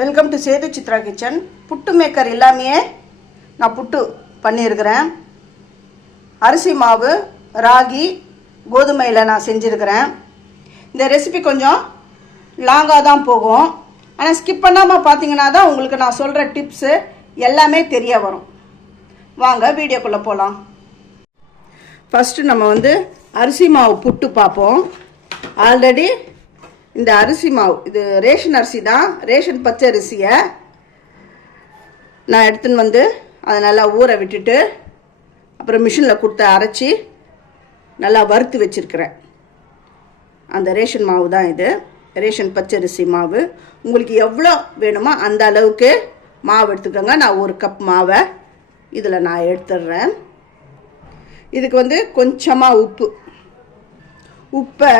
Welcome to Sethu Chitra kitchen. Puttu maker இல்லாமையே நான் புட்டு பண்ணியிருக்கிறேன். அரிசி மாவு, ராகி, கோதுமையில் நான் செஞ்சுருக்கிறேன். இந்த ரெசிபி கொஞ்சம் லாங்காக தான் போகும். ஆனால் ஸ்கிப் பண்ணாமல் பார்த்தீங்கன்னா தான் உங்களுக்கு நான் சொல்கிற டிப்ஸு எல்லாமே தெரிய வரும். வாங்க வீடியோக்குள்ளே போகலாம். ஃபஸ்ட்டு நம்ம அரிசி மாவு புட்டு பார்ப்போம். ஆல்ரெடி இந்த அரிசி மாவு, இது ரேஷன் அரிசி தான், ரேஷன் பச்சை அரிசியை நான் எடுத்துன்னு அதை நல்லா ஊற விட்டுட்டு அப்புறம் மிஷினில் கொடுத்து அரைச்சி நல்லா வறுத்து வச்சுருக்கிறேன். அந்த ரேஷன் மாவு தான் இது, ரேஷன் பச்சரிசி மாவு. உங்களுக்கு எவ்வளோ வேணுமோ அந்த அளவுக்கு மாவு எடுத்துக்கோங்க. நான் ஒரு கப் மாவை இதில் நான் எடுத்துடுறேன். இதுக்கு கொஞ்சமாக உப்பை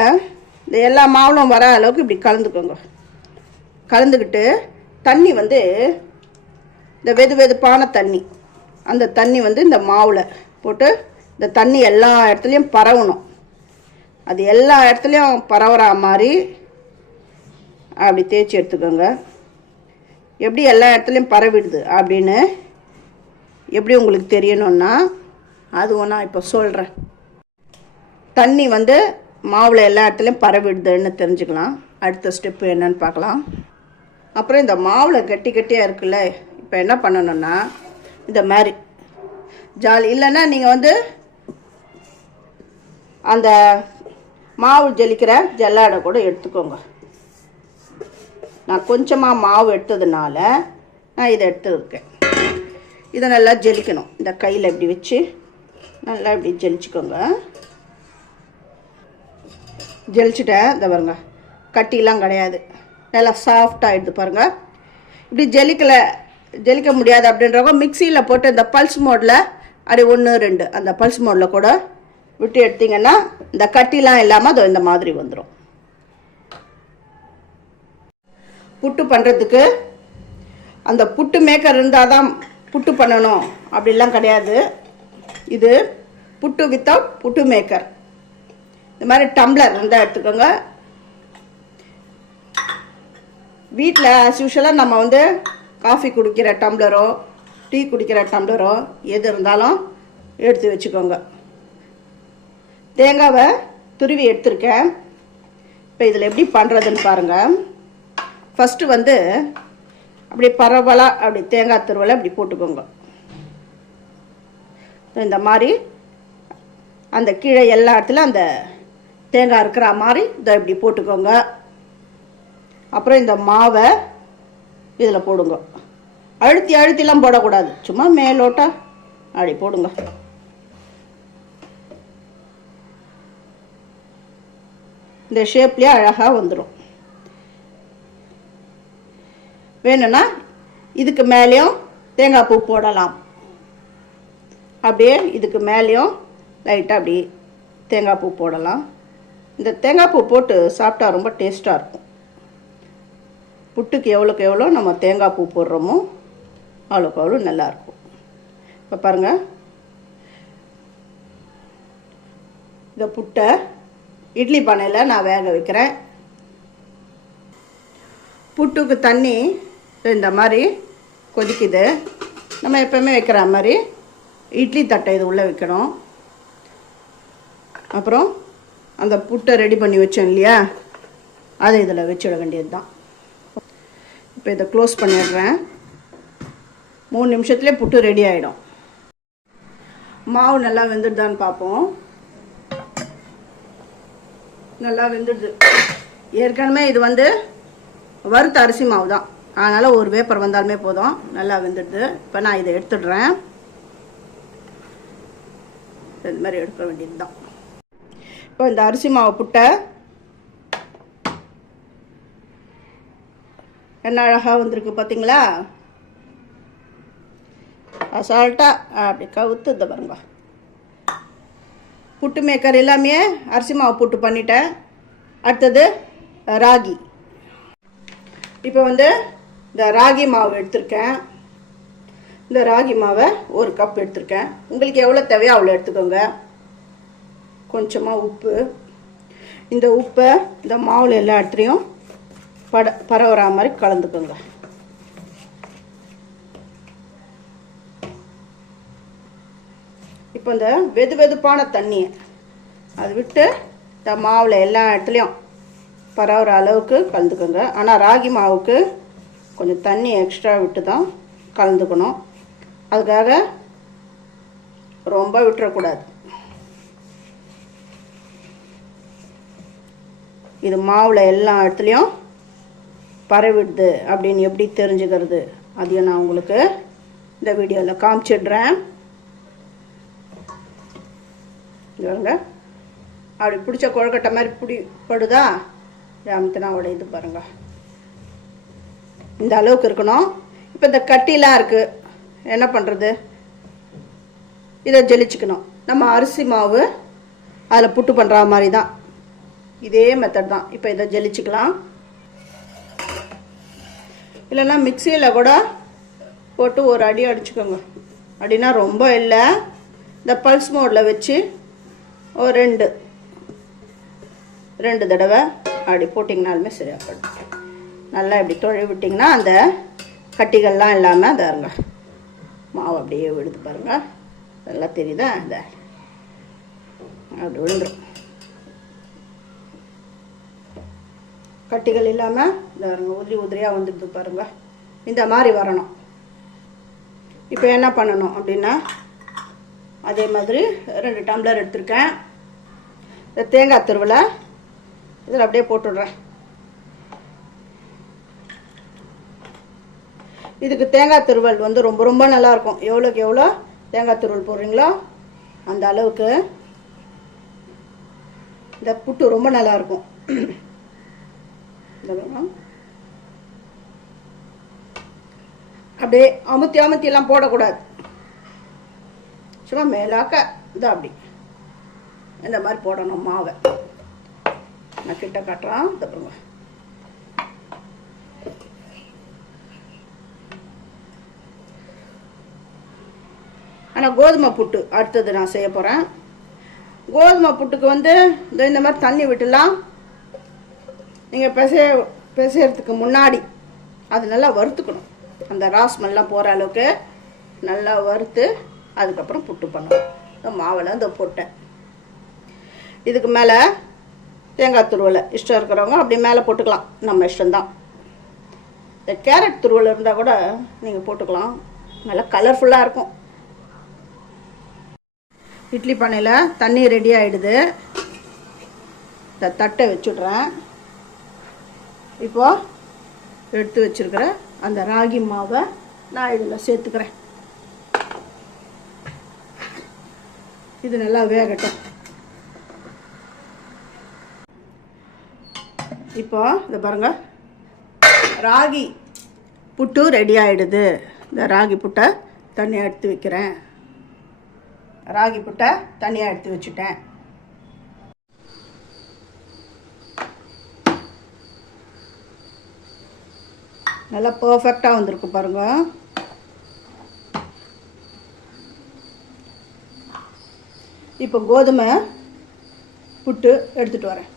இந்த எல்லா மாவுலும் வர அளவுக்கு இப்படி கலந்துக்கோங்க. கலந்துக்கிட்டு தண்ணி இந்த வெதுப்பான தண்ணி, அந்த தண்ணி இந்த மாவில் போட்டு இந்த தண்ணி எல்லா இடத்துலையும் பரவணும். அது எல்லா இடத்துலையும் பரவுற மாதிரி அப்படி தேய்ச்சி எடுத்துக்கோங்க. எப்படி எல்லா இடத்துலையும் பரவிடுது அப்படின்னு எப்படி உங்களுக்கு தெரியணும்னா அதுவும் நான் இப்போ சொல்கிறேன். தண்ணி மாவில் எல்லா இடத்துலையும் பரவிடுதுன்னு தெரிஞ்சுக்கலாம். அடுத்த ஸ்டெப்பு என்னன்னு பார்க்கலாம். அப்புறம் இந்த மாவில் கட்டியாக இருக்குல்ல, இப்போ என்ன பண்ணணும்னா இந்த மாதிரி இல்லைன்னா நீங்கள் அந்த மாவு ஜலிக்கிற ஜல்லாடை கூட எடுத்துக்கோங்க. நான் கொஞ்சமாக மாவு எடுத்ததுனால நான் இதை எடுத்துருக்கேன். இதை நல்லா ஜலிக்கணும். இந்த கையில் இப்படி வச்சு நல்லா இப்படி ஜலிச்சுக்கோங்க. ஜலிச்சுட்டேன். இந்த பாருங்க, கட்டிலாம் கிடையாது, நல்லா சாஃப்டாகிடுது பாருங்கள். இப்படி ஜலிக்க முடியாது அப்படின்றவங்க மிக்சியில் போட்டு இந்த பல்ஸ் மோடில் அப்படி 1 2 அந்த பல்ஸ் மோடில் கூட விட்டு எடுத்திங்கன்னா இந்த கட்டிலாம் இல்லாமல் அது இந்த மாதிரி வந்துடும். புட்டு பண்ணுறதுக்கு அந்த புட்டு மேக்கர் இருந்தால் தான் புட்டு பண்ணணும் அப்படிலாம் கிடையாது. இது புட்டு வித்தவுட் புட்டு மேக்கர். இந்த மாதிரி டம்ளர் இருந்தால் எடுத்துக்கோங்க. வீட்டில் ஆஸ் யூஷுவலாக நம்ம காஃபி குடிக்கிற டம்ளரோ டீ குடிக்கிற டம்ளரோ எது இருந்தாலும் எடுத்து வச்சுக்கோங்க. தேங்காவை துருவி எடுத்துருக்கேன். இப்போ இதில் எப்படி பண்ணுறதுன்னு பாருங்கள். ஃபஸ்ட்டு அப்படி பரவலாக அப்படி தேங்காய் துருவலை அப்படி போட்டுக்கோங்க. இந்த மாதிரி அந்த கீழே எல்லா இடத்துலையும் அந்த தேங்காய் இருக்கிற மாதிரி இதை இப்படி போட்டுக்கோங்க. அப்புறம் இந்த மாவை இதில் போடுங்க. அழுத்திலாம் போடக்கூடாது, சும்மா மேலோட்டா அப்படி போடுங்க. இந்த ஷேப்லேயே அழகாக வந்துடும். வேணும்னா இதுக்கு மேலேயும் தேங்காய் பூ போடலாம். அப்படியே இதுக்கு மேலேயும் லைட்டாக அப்படி தேங்காய் பூ போடலாம். இந்த தேங்காய் பூ போட்டு சாப்பிட்டா ரொம்ப டேஸ்ட்டாக இருக்கும். புட்டுக்கு எவ்வளோக்கு எவ்வளோ நம்ம தேங்காய் பூ போடுறோமோ அவ்வளோக்கு அவ்வளோ நல்லாயிருக்கும். இப்போ பாருங்கள், இந்த புட்டை இட்லி பானையில் நான் வேக வைக்கிறேன். புட்டுக்கு தண்ணி இந்த மாதிரி கொதிக்குது. நம்ம எப்போவுமே வைக்கிற மாதிரி இட்லி தட்டை இது உள்ளே வைக்கணும். அப்புறம் அந்த புட்டை ரெடி பண்ணி வச்சோம் இல்லையா, அதை இதில் வச்சிட வேண்டியது தான். இப்போ இதை க்ளோஸ் பண்ணிடுறேன். 3 நிமிஷத்துலேயே புட்டு ரெடி ஆகிடும். மாவு நல்லா வெந்துடுதான்னு பார்ப்போம். நல்லா வெந்துடுது. ஏற்கனவே இது வறுத்த அரிசி மாவு தான், அதனால் ஒரு வேப்பர் வந்தாலுமே போதும். நல்லா வெந்துடுது. இப்போ நான் இதை எடுத்துடுறேன். இந்த மாதிரி எடுக்க வேண்டியது தான். இப்போ இந்த அரிசி மாவு புட்டை என்ன அழகாக வந்திருக்கு பார்த்தீங்களா? அசால்ட்டாக அப்படி கவுத்து இந்த பாருங்க. புட்டு மேக்கர் எல்லாமே அரிசி மாவு புட்டு பண்ணிட்டேன். அடுத்தது ராகி. இப்போ இந்த ராகி மாவு எடுத்திருக்கேன். இந்த ராகி மாவை 1 கப் எடுத்திருக்கேன். உங்களுக்கு எவ்வளோ தேவையோ அவ்வளோ எடுத்துக்கோங்க. கொஞ்சமாக உப்பு. இந்த உப்பை இந்த மாவில் எல்லா இடத்துலையும் பரவுற மாதிரி கலந்துக்கோங்க. இப்போ இந்த வெதுவெதுப்பான தண்ணியை அது விட்டு இந்த மாவில் எல்லா இடத்துலையும் பரவுற அளவுக்கு கலந்துக்கோங்க. ஆனால் ராகி மாவுக்கு கொஞ்சம் தண்ணி எக்ஸ்ட்ரா விட்டு தான் கலந்துக்கணும். அதுக்காக ரொம்ப விட்டுறக்கூடாது. இது மாவில் எல்லா இடத்துலையும் பரவிடுது அப்படின்னு எப்படி தெரிஞ்சுக்கிறது அதையும் நான் உங்களுக்கு இந்த வீடியோவில் காமிச்சிடுறேன். பாருங்க, அப்படி பிடிச்ச கொழுக்கட்டை மாதிரி படுதா அமுத்தினா உடையுது பாருங்க. இந்த அளவுக்கு இருக்கணும். இப்போ இந்த கட்டிலாம் இருக்குது, என்ன பண்ணுறது, இதை ஜெலிச்சுக்கணும். நம்ம அரிசி மாவு அதில் புட்டு பண்ணுற மாதிரி தான், இதே மெத்தட் தான். இப்போ இதை ஜெலிச்சுக்கலாம். இல்லைன்னா மிக்சியில் கூட போட்டு ஒரு அடி அடிச்சுக்கோங்க. அப்படின்னா ரொம்ப இல்லை, இந்த பல்ஸ் மோடில் வச்சு ஒரு ரெண்டு தடவை அப்படி போட்டிங்கனாலுமே சரியாக போடும். நல்லா இப்படி தொழி விட்டிங்கன்னா அந்த கட்டிகள்லாம் இல்லாமல் அதை இருங்க மாவு அப்படியே விழுது பாருங்கள். நல்லா தெரியுதா, இந்த அப்படி விழுந்துடும். கட்டிகள் இல்லாமல் இந்த உதிரியாக வந்துடுது பாருங்கள். இந்த மாதிரி வரணும். இப்போ என்ன பண்ணணும் அப்படின்னா, அதே மாதிரி 2 டம்ளர் எடுத்திருக்கேன். இந்த தேங்காய் துருவலை இதில் அப்படியே போட்டுடுறேன். இதுக்கு தேங்காய் துருவல் வந்து ரொம்ப ரொம்ப நல்லாயிருக்கும். எவ்வளோக்கு எவ்வளோ தேங்காய் துருவல் போடுறீங்களோ அந்த அளவுக்கு இந்த புட்டு ரொம்ப நல்லாயிருக்கும். அப்படியே அமுத்தியெல்லாம் போடக்கூடாது. சும்மா மேலாக்க இது அப்படி இந்த மாதிரி போடணும் மாவை. நான் கிட்ட காட்டுறேன். தப்புங்க, ஆனால் கோதுமை புட்டு அடுத்தது நான் செய்ய போகிறேன். கோதுமை புட்டுக்கு வந்து இந்த மாதிரி தண்ணி விட்டுலாம் நீங்கள் பிசையறதுக்கு முன்னாடி அது நல்லா வறுத்துக்கணும். அந்த ராஸ்மெல்லாம் போகிற அளவுக்கு நல்லா வறுத்து அதுக்கப்புறம் புட்டு பண்ணணும். இந்த மாவில் இந்த போட்டேன். இதுக்கு மேலே தேங்காய் துருவலை இஷ்டம் இருக்கிறவங்க அப்படி மேலே போட்டுக்கலாம், நம்ம இஷ்டம்தான். இந்த கேரட் துருவல் இருந்தால் கூட நீங்கள் போட்டுக்கலாம், நல்லா கலர்ஃபுல்லாக இருக்கும். இட்லி பானையில் தண்ணி ரெடி ஆகிடுது. இந்த தட்டை வச்சுட்றேன். இப்போது எடுத்து வச்சுருக்கிற அந்த ராகி மாவை நான் இதில் சேர்த்துக்கிறேன். இது நல்லா வேகட்டும். இப்போ இதை பாருங்கள், ராகி புட்டு ரெடி ஆகிடுது. இந்த ராகி புட்டை தனியாக எடுத்து வைக்கிறேன். ராகி புட்டை தனியாக எடுத்து வச்சுட்டேன். நல்லா பர்ஃபெக்டாக வந்திருக்கு பாருங்க. இப்போ கோதுமை புட்டு எடுத்துகிட்டு வரேன்.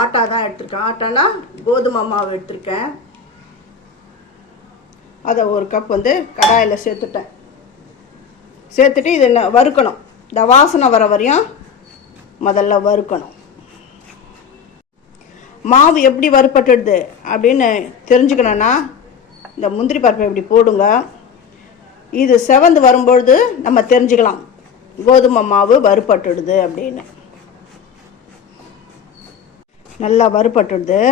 ஆட்டா தான் எடுத்துருக்கேன். ஆட்டானா கோதுமை மாவு எடுத்துருக்கேன். அதை 1 கப் வந்து கடாயில் சேர்த்துட்டு இது வறுக்கணும். இந்த வாசனை வர வரையும் முதல்ல வறுக்கணும். மாவு எப்படி வறுப்பட்டுடுது அப்படின்னு தெரிஞ்சுக்கணுன்னா இந்த முந்திரி பருப்பை இப்படி போடுங்க. இது செவந்து வரும்பொழுது நம்ம தெரிஞ்சுக்கலாம் கோதுமை மாவு வறுப்பட்டுடுது அப்படின்னு. நல்லா வறுப்பட்டுடுது.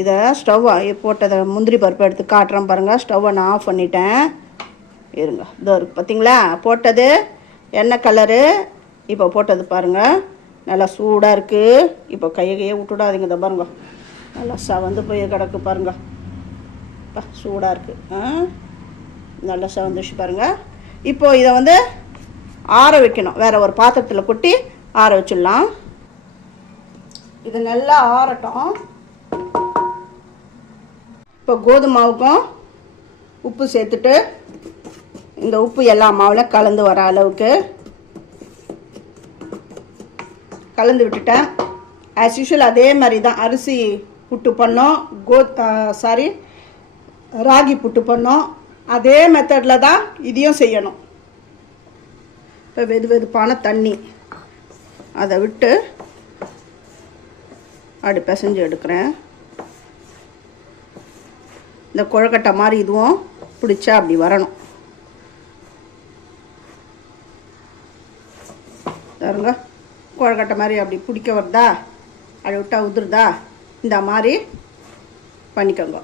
இதை ஸ்டவ்வை போட்டதை முந்திரி பருப்பை எடுத்து காட்டுறேன் பாருங்கள். ஸ்டவ்வை நான் ஆஃப் பண்ணிட்டேன். இருங்க, இதோ இருக்கு பார்த்தீங்களா, போட்டது எண்ணெய் கலரு. இப்போ போட்டது பாருங்கள் நல்லா சூடாக இருக்குது. இப்போ கையை விட்டுடாதீங்க. இதை பாருங்க நல்லா சவந்து போய் கிடக்கு பாருங்க. சூடாக இருக்குது, நல்லா சவந்துச்சு பாருங்கள். இப்போது இதை வந்து ஆற வைக்கணும். வேறு ஒரு பாத்திரத்தில் கொட்டி ஆற வச்சிடலாம். இது நல்லா ஆறட்டும். இப்போ கோதுமை மாவுக்கும் உப்பு சேர்த்துட்டு இந்த உப்பு எல்லா மாவுலையும் கலந்து வர அளவுக்கு கலந்து விட்டுட்டேன். ஆஸ் யூஷுவல் அதே மாதிரி தான் அரிசி புட்டு பண்ணோம், ராகி புட்டு பண்ணோம். அதே மெத்தடில் தான் இதையும் செய்யணும். இப்போ வெதுவெதுப்பான தண்ணி அதை விட்டு அப்படி பிசைஞ்சு எடுக்கிறேன். இந்த கொழுக்கட்டை மாதிரி இதுவும் பிடிச்சா அப்படி வரணும். பாருங்க, கொழுக்கட்டை மாதிரி அப்படி பிடிக்க வருதா, அப்படி விட்டா உதிருதா, இந்த மாதிரி பண்ணிக்கோங்க.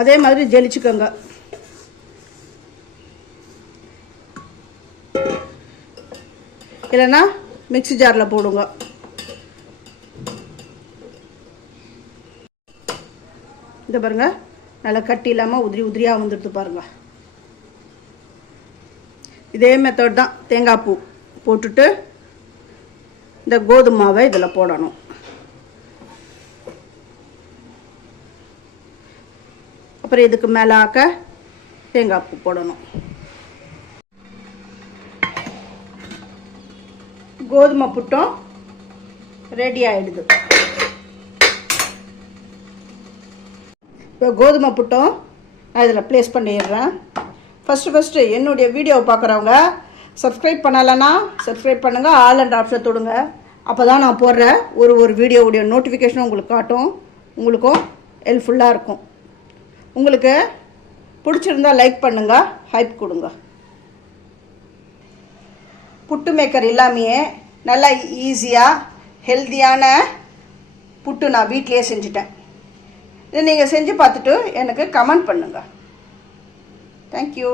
அதே மாதிரி ஜெலிச்சுக்கோங்க. இல்லைன்னா மிக்ஸி ஜாரில் போடுங்க. இந்த பாருங்க, நல்லா கட்டி இல்லாமல் உதிரி உதிரியாக வந்துடுது பாருங்க. இதே மெத்தட் தான். தேங்காய் பூ போட்டுட்டு இந்த கோதுமை மாவை இதில் போடணும். அப்புறம் இதுக்கு மேலாக்க தேங்காய் பூ போடணும். கோதுமை புட்டும் ரெடி ஆகிடுது. இப்போ கோதுமை புட்டும் நான் இதில் ப்ளேஸ் பண்ணிடுறேன். ஃபஸ்ட்டு என்னுடைய வீடியோவை பார்க்குறவங்க சப்ஸ்கிரைப் பண்ணலைன்னா சப்ஸ்கிரைப் பண்ணுங்கள். ஆல் அண்ட் ஆப்ஷன் தொடுங்க. அப்போ தான் நான் போடுற ஒரு வீடியோவுடைய நோட்டிஃபிகேஷனும் உங்களுக்கு காட்டும். உங்களுக்கும் ஹெல்ப்ஃபுல்லாக இருக்கும். உங்களுக்கு பிடிச்சிருந்தால் லைக் பண்ணுங்கள், ஹைப் கொடுங்க. புட்டு மேக்கர் இல்லாமையே நல்லா ஈஸியாக ஹெல்த்தியான புட்டு நான் வீட்டிலையே செஞ்சுட்டேன். இதை நீங்கள் செஞ்சு பார்த்துட்டு எனக்கு கமெண்ட் பண்ணுங்கள். தேங்க்யூ.